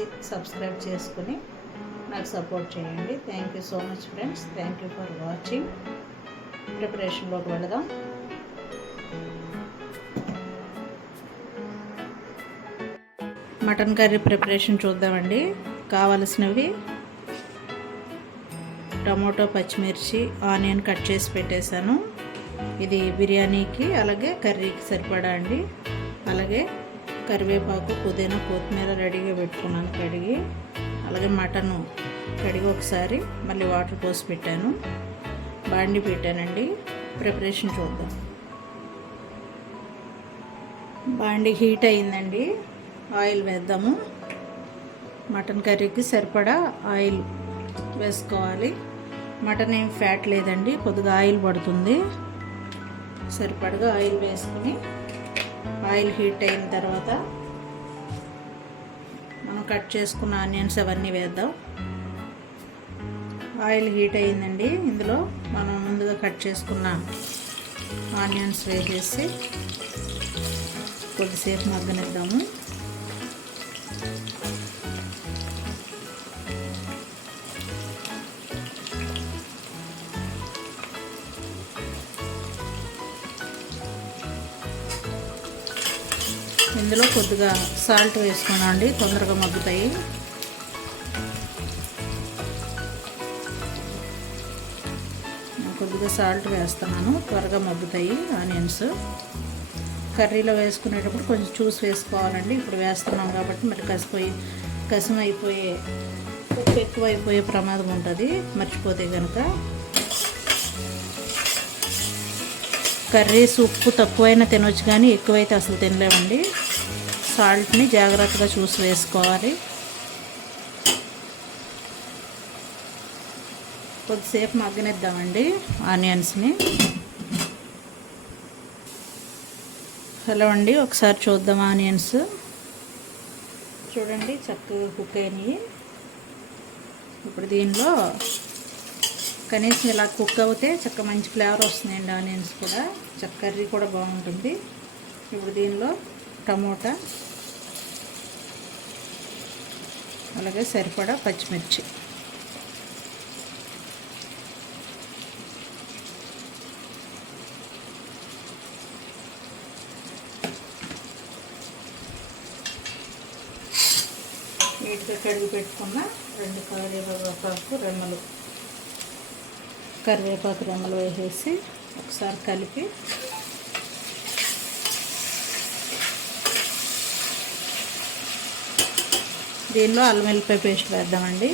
చేసి సబ్స్క్రైబ్ చేసుకుని నాకు సపోర్ట్ చేయండి. Thank you so much friends. Thank you for watching. ప్రిపరేషన్లోకి వెళదాం. మటన్ కర్రీ ప్రిపరేషన్ చూద్దామండి. కావలసినవి టమాటో, పచ్చిమిర్చి, ఆనియన్ కట్ చేసి పెట్టేశాను. ఇది బిర్యానీకి అలాగే కర్రీకి సరిపడా అండి. అలాగే కరివేపాకు, పుదీనా, కొత్తిమీర రెడీగా పెట్టుకున్నాను కడిగి. అలాగే మటను కడిగి ఒకసారి మళ్ళీ వాటర్ పోసి పెట్టాను. బాండి పెట్టానండి. ప్రిపరేషన్ చూద్దాం. బాండి హీట్ అయిందండి. ఆయిల్ వేద్దాము. మటన్ కర్రీకి సరిపడా ఆయిల్ వేసుకోవాలి. మటన్ ఏం ఫ్యాట్ లేదండి, కొద్దిగా ఆయిల్ పడుతుంది. సరిపడగా ఆయిల్ వేసుకుని ఆయిల్ హీట్ అయిన తర్వాత మనం కట్ చేసుకున్న ఆనియన్స్ అవన్నీ వేద్దాం. ఆయిల్ హీట్ అయిందండి. ఇందులో మనం ముందుగా కట్ చేసుకున్న ఆనియన్స్ వేసేసి కొద్దిసేపు మగ్గనిద్దాము. ఇందులో కొద్దిగా సాల్ట్ వేసుకున్నాం అండి, తొందరగా మగ్గుతాయి. కొద్దిగా సాల్ట్ వేస్తున్నాను, త్వరగా మగ్గుతాయి ఆనియన్స్. కర్రీలో వేసుకునేటప్పుడు కొంచెం చూసి వేసుకోవాలండి. ఇప్పుడు వేస్తున్నాం కాబట్టి మరి కసం అయిపోయే, ఉప్పు ఎక్కువ అయిపోయే ప్రమాదం ఉంటుంది మర్చిపోతే కనుక. కర్రీస్ ఉప్పు తక్కువైనా తినొచ్చు కానీ ఎక్కువైతే అసలు తినలేమండి. సాల్ట్ని జాగ్రత్తగా చూసి వేసుకోవాలి. కొద్దిసేపు మగ్గనిద్దామండి ఆనియన్స్ని. హలో అండి, ఒకసారి చూద్దాం. ఆనియన్స్ చూడండి చక్కగా కుక్ అయినాయి. ఇప్పుడు దీనిలో కనీసం ఇలా కుక్ అవుతే చక్కగా మంచి ఫ్లేవర్ వస్తున్నాయండి. ఆనియన్స్ కూడా కర్రీ కూడా బాగుంటుంది. ఇప్పుడు దీనిలో టమోటా, అలాగే సరిపడా పచ్చిమిర్చి, నీట్గా కడిగి పెట్టుకున్న 2 కరివేపాకు రెమ్మలు వేసేసి ఒకసారి కలిపి దీనిలో అల్లం వెల్లిపాయ పేస్ట్ వేద్దామండి.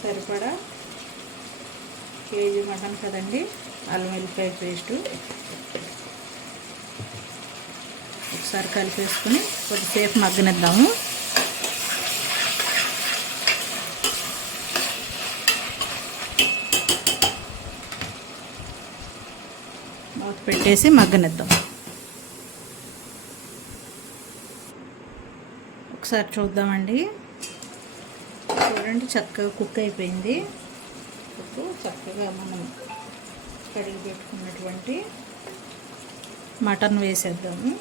సరిపడా కేజీ మటన్ కదండి, అల్లం వెల్లిపాయ పేస్టు ఒకసారి కలిపేసుకుని కొద్దిసేపు మగ్గనిద్దాము. మూత పెట్టేసి మగ్గనిద్దాం. ఒకసారి చూద్దామండి. చూడండి చక్కగా కుక్ అయిపోయింది. ఇప్పుడు చక్కగా మనం కడిగి పెట్టుకున్నటువంటి మటన్ వేసేద్దాము.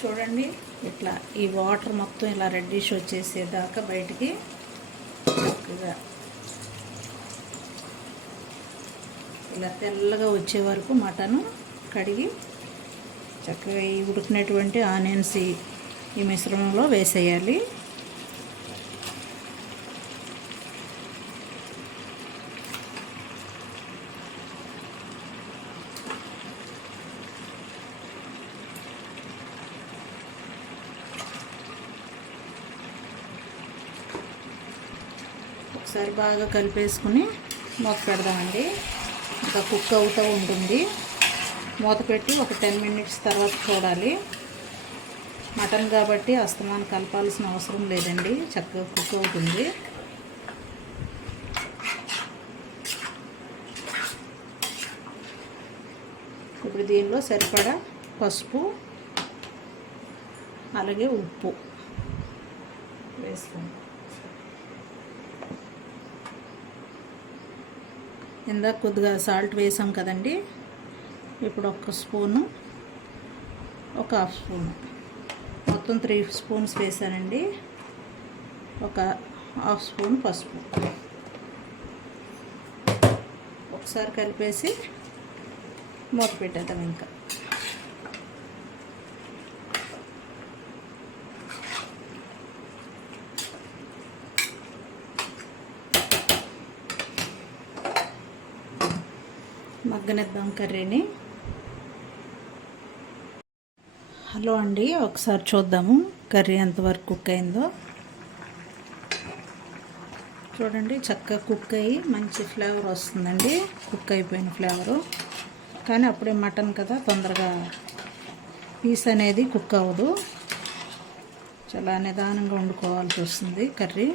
చూడండి ఇట్లా ఈ వాటర్ మొత్తం ఇలా రెడ్డిష్ వచ్చేసేదాకా బయటికి చక్కగా ఇలా తెల్లగా వచ్చే వరకు మటను కడిగి చక్కగా ఈ ఉడికినటువంటి ఆనియన్స్ ఈ మిశ్రమంలో వేసేయాలి. ఒకసారి బాగా కలిపేసుకుని మూత పెడదామండి. ఇంకా కుక్ అవుతూ ఉంటుంది. మూత పెట్టి ఒక 10 మినిట్స్ తర్వాత చూడాలి. మటన్ కాబట్టి అస్తమానం కలపాల్సిన అవసరం లేదండి, చక్కగా కుక్ అవుతుంది. ఇప్పుడు దీనిలో సరిపడా పసుపు అలాగే ఉప్పు వేసుకోండి. ఇందాక కొద్దిగా సాల్ట్ వేసాం కదండి, ఇప్పుడు 1 స్పూను, ఒక 1/2 స్పూను, మొత్తం 3 స్పూన్స్ వేసానండి. ఒక 1/2 స్పూన్ పసుపు ఒకసారి కలిపేసి మూత పెట్టేద్దాం. ఇంకా మగ్గనిద్దాం కర్రీని. హలో అండి, ఒకసారి చూద్దాము కర్రీ ఎంతవరకు కుక్ అయిందో. చూడండి, చక్కగా కుక్ అయ్యి మంచి ఫ్లేవర్ వస్తుందండి, కుక్ అయిపోయిన ఫ్లేవరు. కానీ అప్పుడే మటన్ కదా, తొందరగా పీస్ అనేది కుక్ అవ్వదు, చాలా నిదానంగా వండుకోవాల్సి వస్తుంది కర్రీ.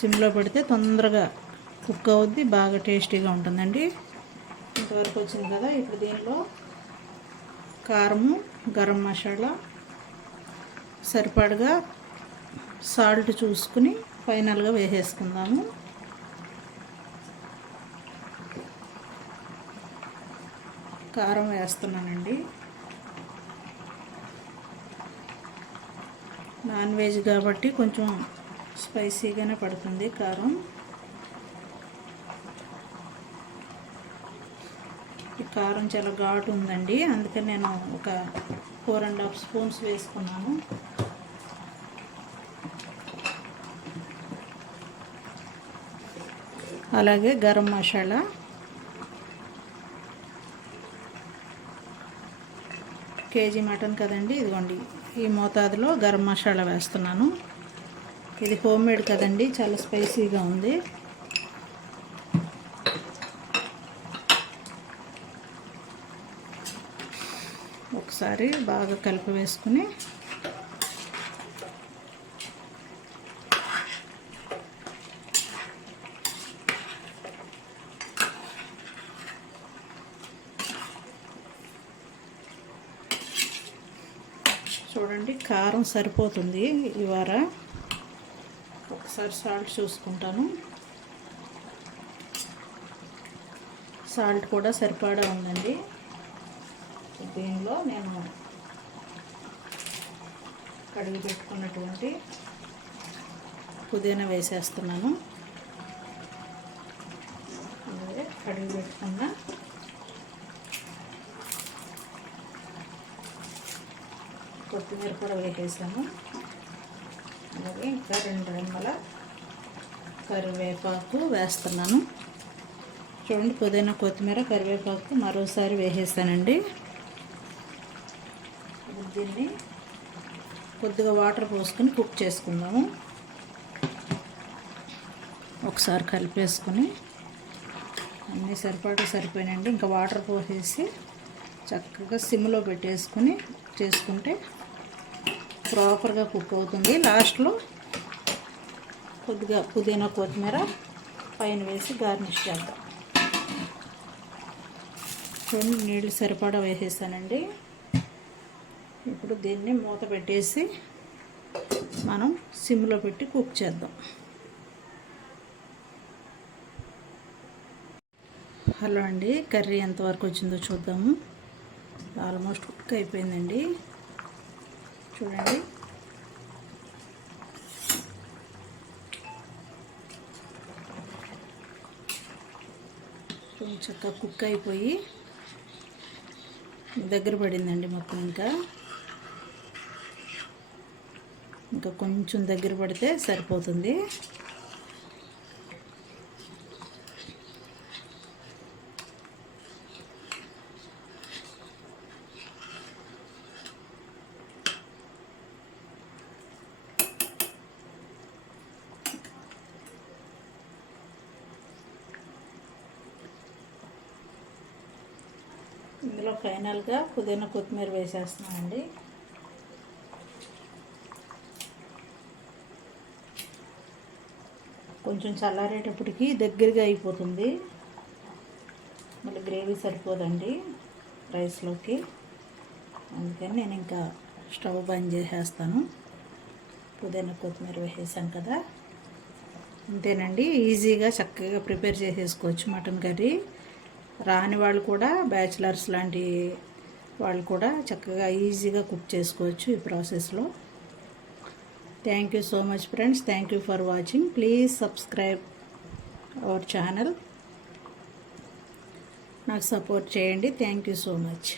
సిమ్లో పెడితే తొందరగా కుక్ అవుద్ది, బాగా టేస్టీగా ఉంటుందండి. ఇంతవరకు వచ్చింది కదా, ఇప్పుడు దీనిలో కారము, గరం మసాలా, సరిపడగా సాల్ట్ చూసుకుని ఫైనల్గా వేసేసుకుందాము. కారం వేస్తున్నానండి. నాన్ వెజ్ కాబట్టి కొంచెం స్పైసీగానే పడుతుంది కారం. ఈ కారం చాలా ఘాటు ఉందండి, అందుకని నేను ఒక 4.5 స్పూన్స్ వేసుకున్నాను. అలాగే గరం మసాలా, కేజీ మటన్ కదండి, ఇదిగోండి ఈ మోతాదులో గరం మసాలా వేస్తున్నాను. ఇది హోమ్ మేడ్ కదండి, చాలా స్పైసీగా ఉంది. ఒకసారి బాగా కలిపి వేసుకుని చూడండి, కారం సరిపోతుంది ఇవాళ. ఒకసారి సాల్ట్ చూసుకుంటాను. సాల్ట్ కూడా సరిపడా ఉందండి. దీనిలో నేను కడిగి పెట్టుకున్నటువంటి పుదీనా వేసేస్తున్నాను. అలాగే కడిగి పెట్టుకున్న కొత్తిమీర కూడా వేసేసాను. అలాగే ఇంకా 2 రెమ్మల కరివేపాకు వేస్తున్నాను. చూడండి, పుదీనా, కొత్తిమీర, కరివేపాకు మరోసారి వేసేసానండి. దీన్ని కొద్దిగా వాటర్ పోసుకొని కుక్ చేసుకుందాము. ఒకసారి కలిపేసుకొని అన్నీ సరిపోయినండి. ఇంకా వాటర్ పోసేసి చక్కగా సిమ్లో పెట్టేసుకొని చేసుకుంటే ప్రాపర్గా కుక్ అవుతుంది. లాస్ట్లో కొద్దిగా పుదీనా, కొత్తిమీర పైన వేసి గార్నిష్ చేద్దాం. చూడండి, నీళ్ళు సరిపడా వేసేసానండి. ఇప్పుడు దీన్ని మూత పెట్టేసి మనం సిమ్లో పెట్టి కుక్ చేద్దాం. హలో అండి, కర్రీ ఎంతవరకు వచ్చిందో చూద్దాము. ఆల్మోస్ట్ కుక్ అయిపోయిందండి. చూడండి, చక్కగా కుక్ అయిపోయి దగ్గర పడిందండి మొత్తం. ఇంకా కొంచెం దగ్గర పడితే సరిపోతుంది. ఇందులో ఫైనల్గా పుదీనా, కొత్తిమీర వేసేస్తున్నానండి. కొంచెం చల్లారేటప్పటికి దగ్గరగా అయిపోతుంది, మళ్ళీ గ్రేవీ సరిపోదండి రైస్లోకి. అందుకని నేను ఇంకా స్టవ్ బంద్ చేసేస్తాను. పుదీనా కొత్తిమీర వేసేసాను కదా, అంతేనండి. ఈజీగా చక్కగా ప్రిపేర్ చేసేసుకోవచ్చు మటన్ కర్రీ. రాని వాళ్ళు కూడా, బ్యాచిలర్స్ లాంటి వాళ్ళు కూడా చక్కగా ఈజీగా కుక్ చేసుకోవచ్చు ఈ ప్రాసెస్లో. Thank you so much friends. Thank you for watching. Please subscribe our channel. నాకు సపోర్ట్ చేయండి. Thank you so much.